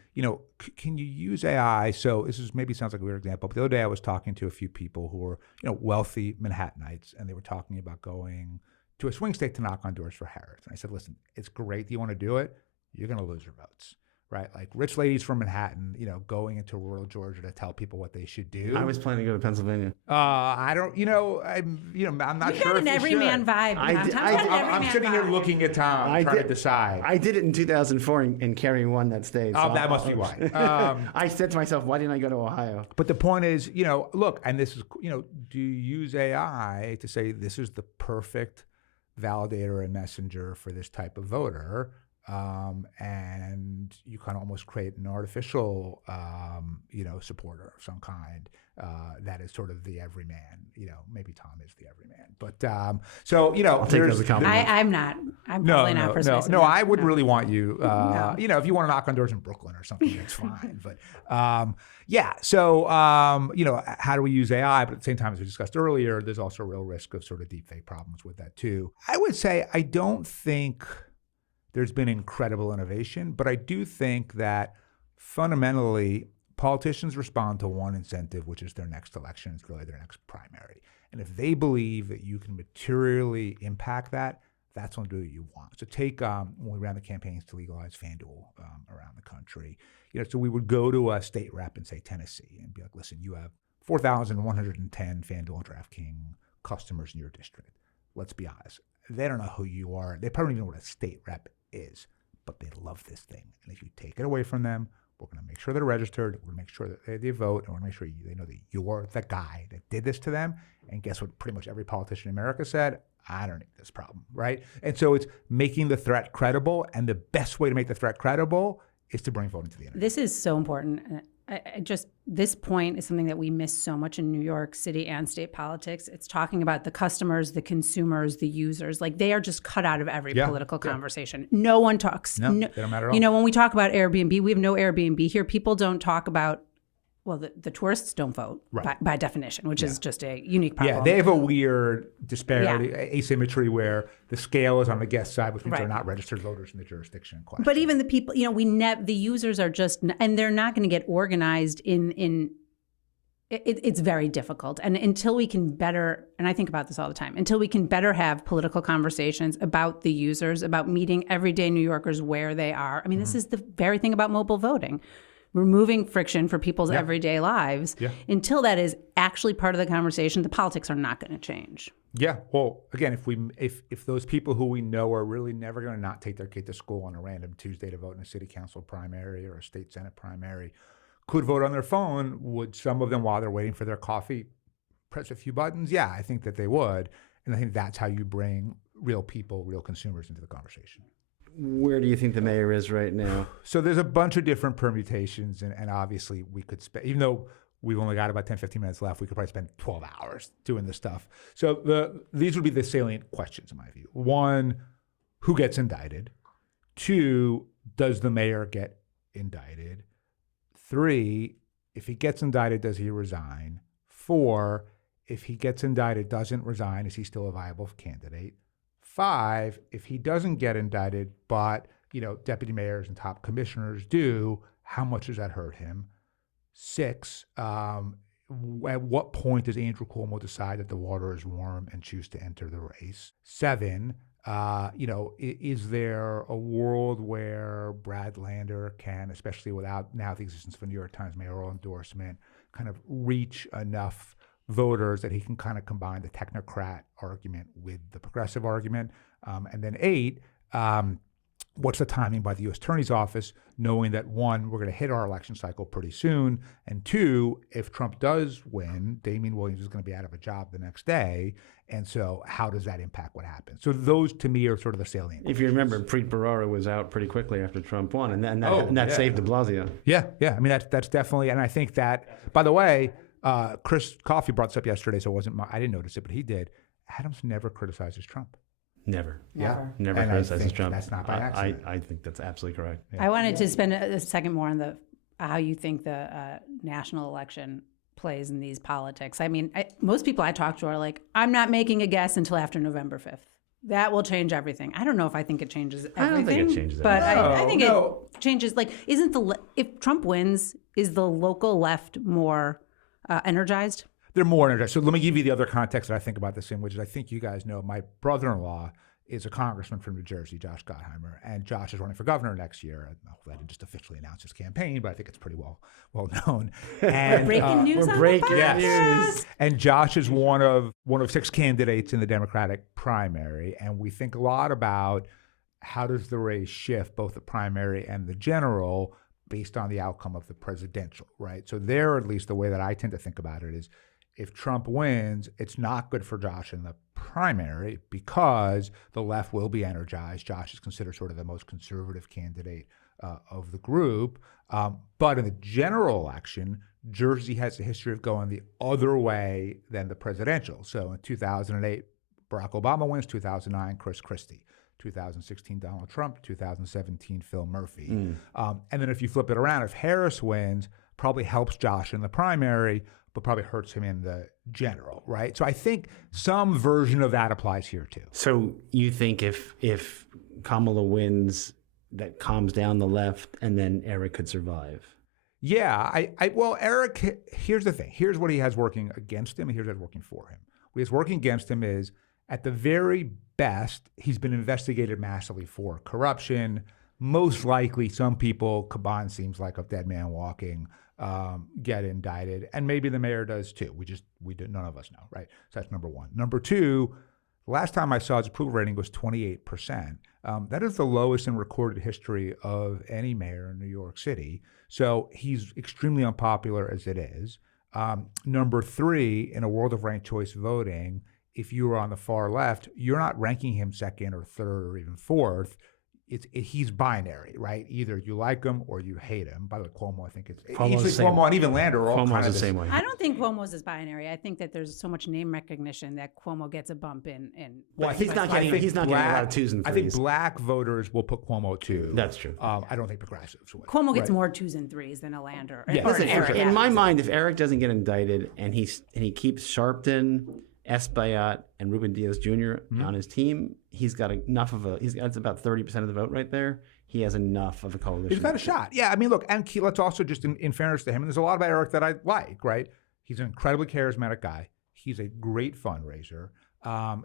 can you use AI? So this maybe sounds like a weird example, but the other day I was talking to a few people who were, wealthy Manhattanites, and they were talking about going to a swing state to knock on doors for Harris. And I said, listen, it's great that you want to do it. You're going to lose your votes. Right, like rich ladies from Manhattan, going into rural Georgia to tell people what they should do. I was planning to go to Pennsylvania. I don't, I'm not sure. You got an everyman vibe. I'm sitting here looking at Tom, trying to decide. I did it in 2004 and Kerry won that state. So that must be why. I said to myself, why didn't I go to Ohio? But the point is, look, and this is, do you use AI to say this is the perfect validator and messenger for this type of voter? And you kind of almost create an artificial, supporter of some kind that is sort of the everyman. Maybe Tom is the everyman, but I'll take it as a compliment. I'm not. I'm probably not persuasive. No, I would really want you. If you want to knock on doors in Brooklyn or something, that's fine. But So how do we use AI? But at the same time, as we discussed earlier, there's also a real risk of sort of deepfake problems with that too. I would say I don't think there's been incredible innovation, but I do think that fundamentally politicians respond to one incentive, which is their next election. It's really their next primary. And if they believe that you can materially impact that, that's what you want. So take when we ran the campaigns to legalize FanDuel around the country, So we would go to a state rep in, say, Tennessee and be like, listen, you have 4,110 FanDuel and DraftKings customers in your district. Let's be honest. They don't know who you are. They probably don't even know what a state rep is, but they love this thing. And if you take it away from them, we're going to make sure they're registered. We're going to make sure that they vote. And we're going to make sure they know that you're the guy that did this to them. And guess what pretty much every politician in America said? I don't need this problem, right? And so it's making the threat credible. And the best way to make the threat credible is to bring voting to the internet. This is so important. This point is something that we miss so much in New York City and state politics. It's talking about the customers, the consumers, the users. Like, they are just cut out of every political conversation. No one talks. No, they don't matter at all. When we talk about Airbnb, we have no Airbnb here. People don't talk about, well, the tourists don't vote by definition, which is just a unique problem. Yeah, they have a weird disparity, asymmetry, where the scale is on the guest side, which means they're not registered voters in the jurisdiction in question. But even the people, the users are just, and they're not going to get organized it's very difficult. And until we can better, and I think about this all the time, until we can better have political conversations about the users, about meeting everyday New Yorkers where they are. I mean, this is the very thing about mobile voting. Removing friction for people's everyday lives. Until that is actually part of the conversation, the politics are not going to change. Yeah. Well, again, if those people who we know are really never going to not take their kid to school on a random Tuesday to vote in a city council primary or a state senate primary could vote on their phone, would some of them, while they're waiting for their coffee, press a few buttons? Yeah, I think that they would. And I think that's how you bring real people, real consumers into the conversation. Where do you think the mayor is right now? So there's a bunch of different permutations, and obviously we could spend, even though we've only got about 10, 15 minutes left, we could probably spend 12 hours doing this stuff. So these would be the salient questions in my view. One, who gets indicted? Two, does the mayor get indicted? Three, if he gets indicted, does he resign? Four, if he gets indicted, doesn't resign, is he still a viable candidate? Five, if he doesn't get indicted, but deputy mayors and top commissioners do, how much does that hurt him? Six, at what point does Andrew Cuomo decide that the water is warm and choose to enter the race? Seven, is there a world where Brad Lander can, especially without now the existence of a New York Times mayoral endorsement, kind of reach enough voters that he can kind of combine the technocrat argument with the progressive argument? And then eight, what's the timing by the U.S. Attorney's Office, knowing that, one, we're going to hit our election cycle pretty soon, and two, if Trump does win, Damian Williams is going to be out of a job the next day, and so how does that impact what happens? So those, to me, are sort of the salient. If you remember, Preet Bharara was out pretty quickly after Trump won, and that saved de Blasio. Yeah. I mean, that's definitely, and I think that, by the way, Chris Coffey brought this up yesterday, so I didn't notice it, but he did. Adams never criticizes Trump. Never And criticizes Trump. That's not by accident. I think that's absolutely correct. Yeah. I wanted to spend a second more on how you think the national election plays in these politics. I mean, most people I talk to are like, I'm not making a guess until after November 5th. That will change everything. I don't know if I think it changes everything. I don't think it changes but everything. I think it changes. Like, if Trump wins, is the local left more energized? They're more energized. So let me give you the other context that I think about this in, which is I think you guys know my brother-in-law is a congressman from New Jersey, Josh Gottheimer, and Josh is running for governor next year. I didn't just officially announce his campaign, but I think it's pretty well known. And breaking news. We're breaking news. And Josh is one of 6 candidates in the Democratic primary, and we think a lot about how does the race shift, both the primary and the general, based on the outcome of the presidential, right? So there, at least the way that I tend to think about it is, if Trump wins, it's not good for Josh in the primary because the left will be energized. Josh is considered sort of the most conservative candidate of the group. But in the general election, Jersey has a history of going the other way than the presidential. So in 2008, Barack Obama wins, 2009, Chris Christie. 2016, Donald Trump, 2017, Phil Murphy. And then if you flip it around, if Harris wins, probably helps Josh in the primary, but probably hurts him in the general, right? So I think some version of that applies here too. So you think if Kamala wins, that calms down the left, and then Eric could survive? Yeah, well, Eric, here's the thing. Here's what he has working against him, and here's what's working for him. What is working against him is, at the very best, he's been investigated massively for corruption, most likely some people, Caban seems like a dead man walking, get indicted, and maybe the mayor does too. None of us know, right? So that's number one. Number two, last time I saw his approval rating was 28%. That is the lowest in recorded history of any mayor in New York City. So he's extremely unpopular as it is. Number three, in a world of ranked choice voting, if you were on the far left, you're not ranking him second or third or even fourth. He's binary, right? Either you like him or you hate him. By the way, Cuomo, I think Cuomo and even Lander are all Cuomo's kind of the same way. I don't think Cuomo's is binary. I think that there's so much name recognition that Cuomo gets a bump in. Well, he's not getting a lot of twos and threes. I think black voters will put Cuomo too. That's true. I don't think progressives would. Cuomo gets more twos and threes than a Lander. Yeah. Or Listen, an Eric. in my mind, if Eric doesn't get indicted and he keeps Sharpton, Espaillat, and Ruben Diaz Jr. on his team, he's got enough of that's about 30% of the vote right there. He has enough of a coalition. He's got a shot. Yeah, I mean, look, and let's also just, in fairness to him, and there's a lot about Eric that I like, right? He's an incredibly charismatic guy. He's a great fundraiser.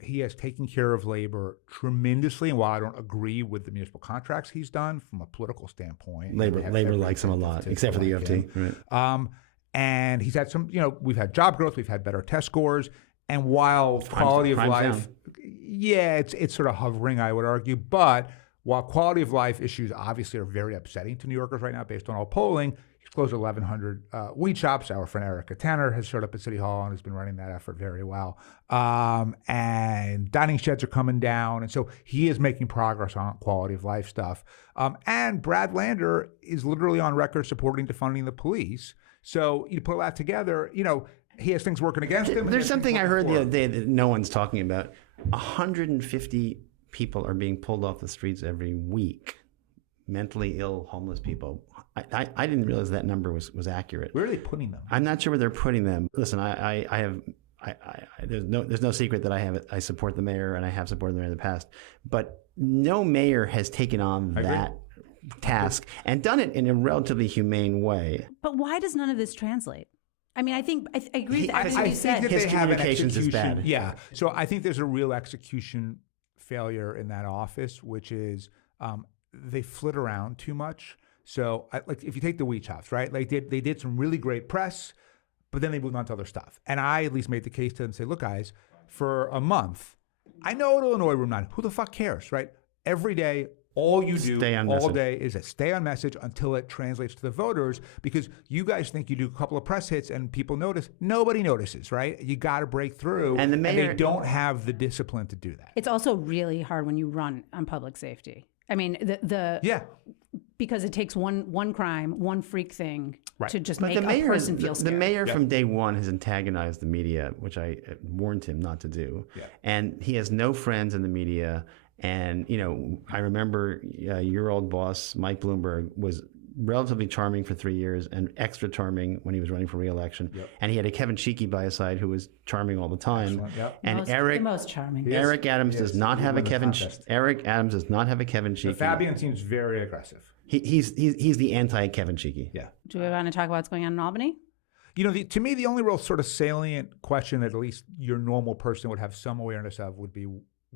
He has taken care of labor tremendously, and while I don't agree with the municipal contracts he's done from a political standpoint, Labor likes him a lot, except for the UFT. Right. And he's had some, we've had job growth, we've had better test scores, and while quality of life, it's sort of hovering, I would argue, but while quality of life issues obviously are very upsetting to New Yorkers right now based on all polling, he's closed 1,100 weed shops. Our friend Erica Tanner has showed up at City Hall and has been running that effort very well. And dining sheds are coming down. And so he is making progress on quality of life stuff. And Brad Lander is literally on record supporting defunding the police. So you put that together, he has things working against him. There's something I heard the other day that no one's talking about. 150 people are being pulled off the streets every week. Mentally ill, homeless people. I didn't realize that number was accurate. Where are they putting them? I'm not sure where they're putting them. Listen, there's no secret that I support the mayor, and I have supported the mayor in the past. But no mayor has taken on that task and done it in a relatively humane way. But why does none of this translate? I mean, I agree with everything I you think said. that His they have an communications is execution. bad. Yeah. So I think there's a real execution failure in that office, which is they flit around too much. So like if you take the weed shops, right? Like they did some really great press, but then they moved on to other stuff. And I at least made the case to them and say, look, guys, for a month, I know at Illinois Room 9, who the fuck cares, right? Every day, all you do all day is stay on message until it translates to the voters, because you guys think you do a couple of press hits and people notice. Nobody notices, right? You got to break through. And they don't have the discipline to do that. It's also really hard when you run on public safety. I mean, because it takes one crime, one freak thing to just make a person feel scared. The mayor from day one has antagonized the media, which I warned him not to do. Yeah. And he has no friends in the media. And, I remember your old boss, Mike Bloomberg, was relatively charming for 3 years and extra charming when he was running for re-election. Yep. And he had a Kevin Sheekey by his side who was charming all the time. Yep. And the most charming. Eric Adams does not have a Kevin Sheekey. The Fabian seems very aggressive. He's the anti-Kevin Sheekey. Yeah. Do we want to talk about what's going on in Albany? To me, the only real sort of salient question that at least your normal person would have some awareness of would be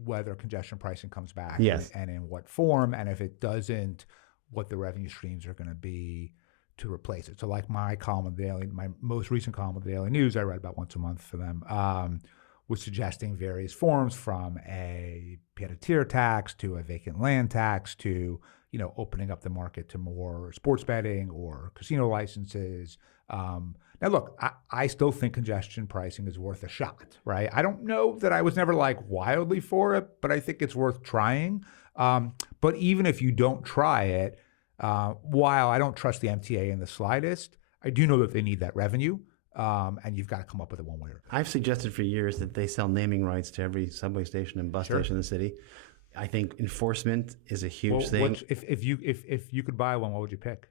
whether congestion pricing comes back, yes, and in what form, and if it doesn't, what the revenue streams are going to be to replace it. So like my most recent column of the Daily News, I write about once a month for them, was suggesting various forms from a pied-à-terre tax to a vacant land tax to, opening up the market to more sports betting or casino licenses. Now, look, I still think congestion pricing is worth a shot, right? I don't know that I was never wildly for it, but I think it's worth trying. But even if you don't try it, while I don't trust the MTA in the slightest, I do know that they need that revenue, and you've got to come up with it one way or another. I've suggested for years that they sell naming rights to every subway station and bus station in the city. I think enforcement is a huge thing. If you could buy one, what would you pick?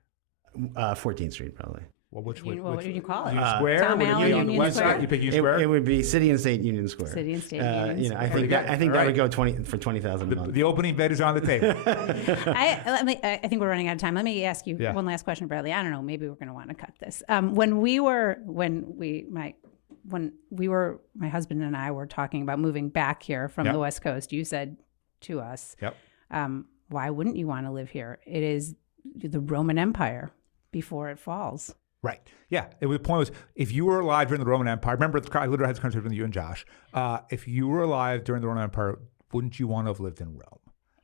14th Street, probably. Well, what would you call it? Union Square? Tom Allon, Union Square? You pick Union Square? It would be City and State Union Square. City and State Union Square. I think that would go for $20,000 a month. The opening bid is on the table. I think we're running out of time. Let me ask you one last question, Bradley. I don't know. Maybe we're going to want to cut this. My husband and I were talking about moving back here from the West Coast. You said to us, why wouldn't you want to live here? It is the Roman Empire before it falls. Right. Yeah. The point was, if you were alive during the Roman Empire, remember, I literally had this conversation with you and Josh. If you were alive during the Roman Empire, wouldn't you want to have lived in Rome?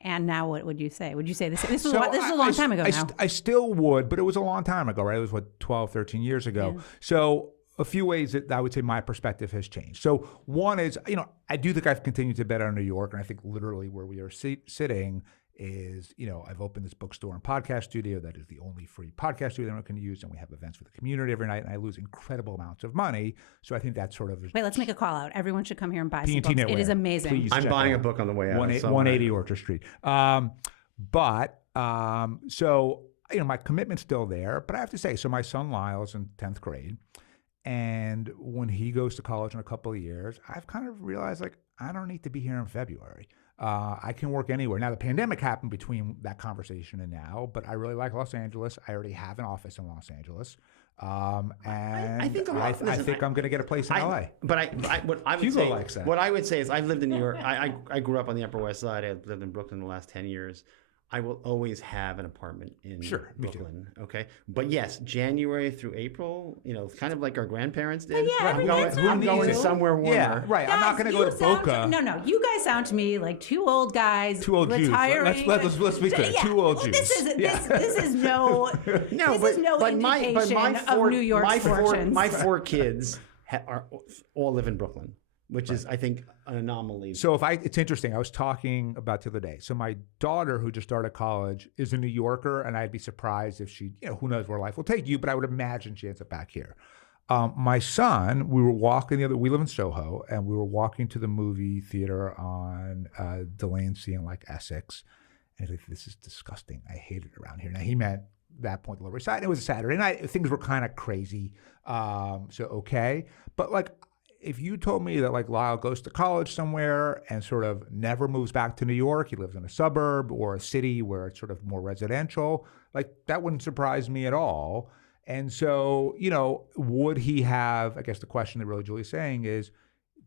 And now what would you say? Would you say this? This is a long time ago now. I still would, but it was a long time ago, right? It was, 12, 13 years ago. Yeah. So a few ways that I would say my perspective has changed. So one is, I do think I've continued to bet on New York, and I think literally where we are sitting is, I've opened this bookstore and podcast studio that is the only free podcast studio that anyone can use, and we have events for the community every night, and I lose incredible amounts of money. So I think that's sort of... Wait, let's make a call out. Everyone should come here and buy some P&T books. Knitwear. It is amazing. Please I'm check buying out a book on the way out. 180 Orchard Street. So, my commitment's still there, but I have to say, so my son Lyle's in 10th grade, and when he goes to college in a couple of years, I've kind of realized, I don't need to be here in February. I can work anywhere. Now, the pandemic happened between that conversation and now, but I really like Los Angeles. I already have an office in Los Angeles. And I think I'm going to get a place in LA. But what I would Hugo say, likes that. What I would say is, I've lived in New York. I grew up on the Upper West Side. I've lived in Brooklyn the last 10 years. I will always have an apartment in Brooklyn. Okay, but yes, January through April, kind of like our grandparents did. But yeah, I'm going somewhere warmer. Yeah, right. Guys, I'm not going to go to Boca. No. You guys sound to me like two old guys. Two old retiring. Jews. Let's be clear. Yeah. Two old Well, Jews. This is no indication of New York's fortunes. My four kids all live in Brooklyn, which is, I think, an anomaly. So it's interesting. I was talking about the other day. So my daughter, who just started college, is a New Yorker, and I'd be surprised if she, who knows where life will take you, but I would imagine she ends up back here. My son, we live in Soho, and we were walking to the movie theater on Delancey and Essex. And he's like, this is disgusting. I hate it around here. Now, he meant that point, the Lower East Side. It was a Saturday night. Things were kind of crazy. So, okay. But if you told me that Lyle goes to college somewhere and sort of never moves back to New York, he lives in a suburb or a city where it's sort of more residential, that wouldn't surprise me at all. And so, would he have, I guess the question that really Julie's saying is,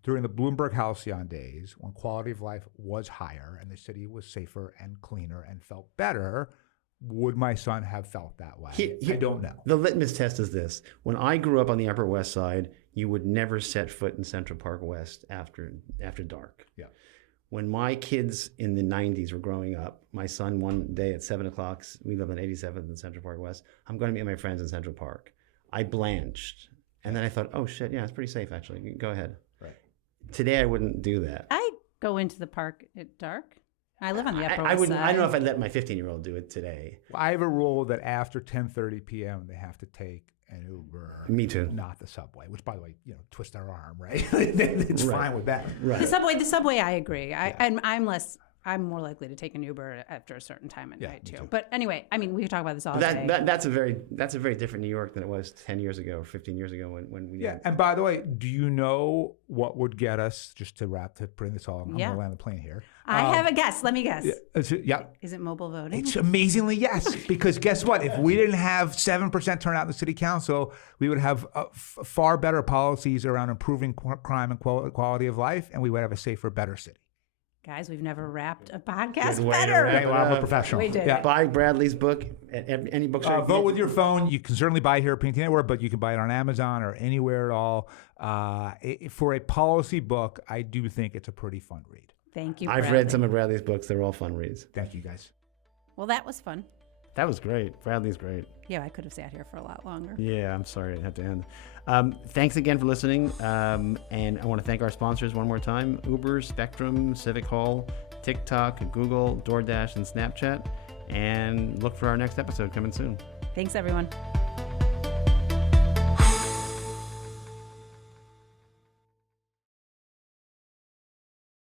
during the Bloomberg Halcyon days, when quality of life was higher and the city was safer and cleaner and felt better, would my son have felt that way? I don't know. The litmus test is this. When I grew up on the Upper West Side, you would never set foot in Central Park West after dark. Yeah. When my kids in the 90s were growing up, my son one day at 7 o'clock, we live on 87th and Central Park West, I'm going to meet my friends in Central Park. I blanched. And then I thought, oh shit, yeah, it's pretty safe actually. Go ahead. Right. Today I wouldn't do that. I go into the park at dark. I live on the Upper West Side. I don't know if I'd let my 15-year-old do it today. I have a rule that after 10:30 p.m. they have to take an Uber. Me too. Not the subway, which, by the way, twist their arm, right? It's fine with that. Right. The subway, I agree. I'm more likely to take an Uber after a certain time at night too. But anyway, we could talk about this all day. That's a very different New York than it was 10 years ago or 15 years ago when we. Yeah. And by the way, do you know what would get us, just to bring this all? I'm going to land the plane here. I have a guess. Let me guess. Yeah. Is it mobile voting? It's amazingly yes, because guess what? If we didn't have 7% turnout in the city council, we would have far better policies around improving crime and quality of life, and we would have a safer, better city. Guys, we've never wrapped a podcast Good way to better. wrap it I'm a up. professional. We did. Yeah. Buy Bradley's book at any bookstore. Vote with your phone. You can certainly buy it here at P&T Network, but you can buy it on Amazon or anywhere at all. For a policy book, I do think it's a pretty fun read. Thank you, I've Bradley. read some of Bradley's books. They're all fun reads. Thank you, guys. Well, that was fun. That was great. Bradley's great. Yeah, I could have sat here for a lot longer. Yeah, I'm sorry it had to end. Thanks again for listening. And I want to thank our sponsors one more time: Uber, Spectrum, Civic Hall, TikTok, Google, DoorDash, and Snapchat. And look for our next episode coming soon. Thanks, everyone.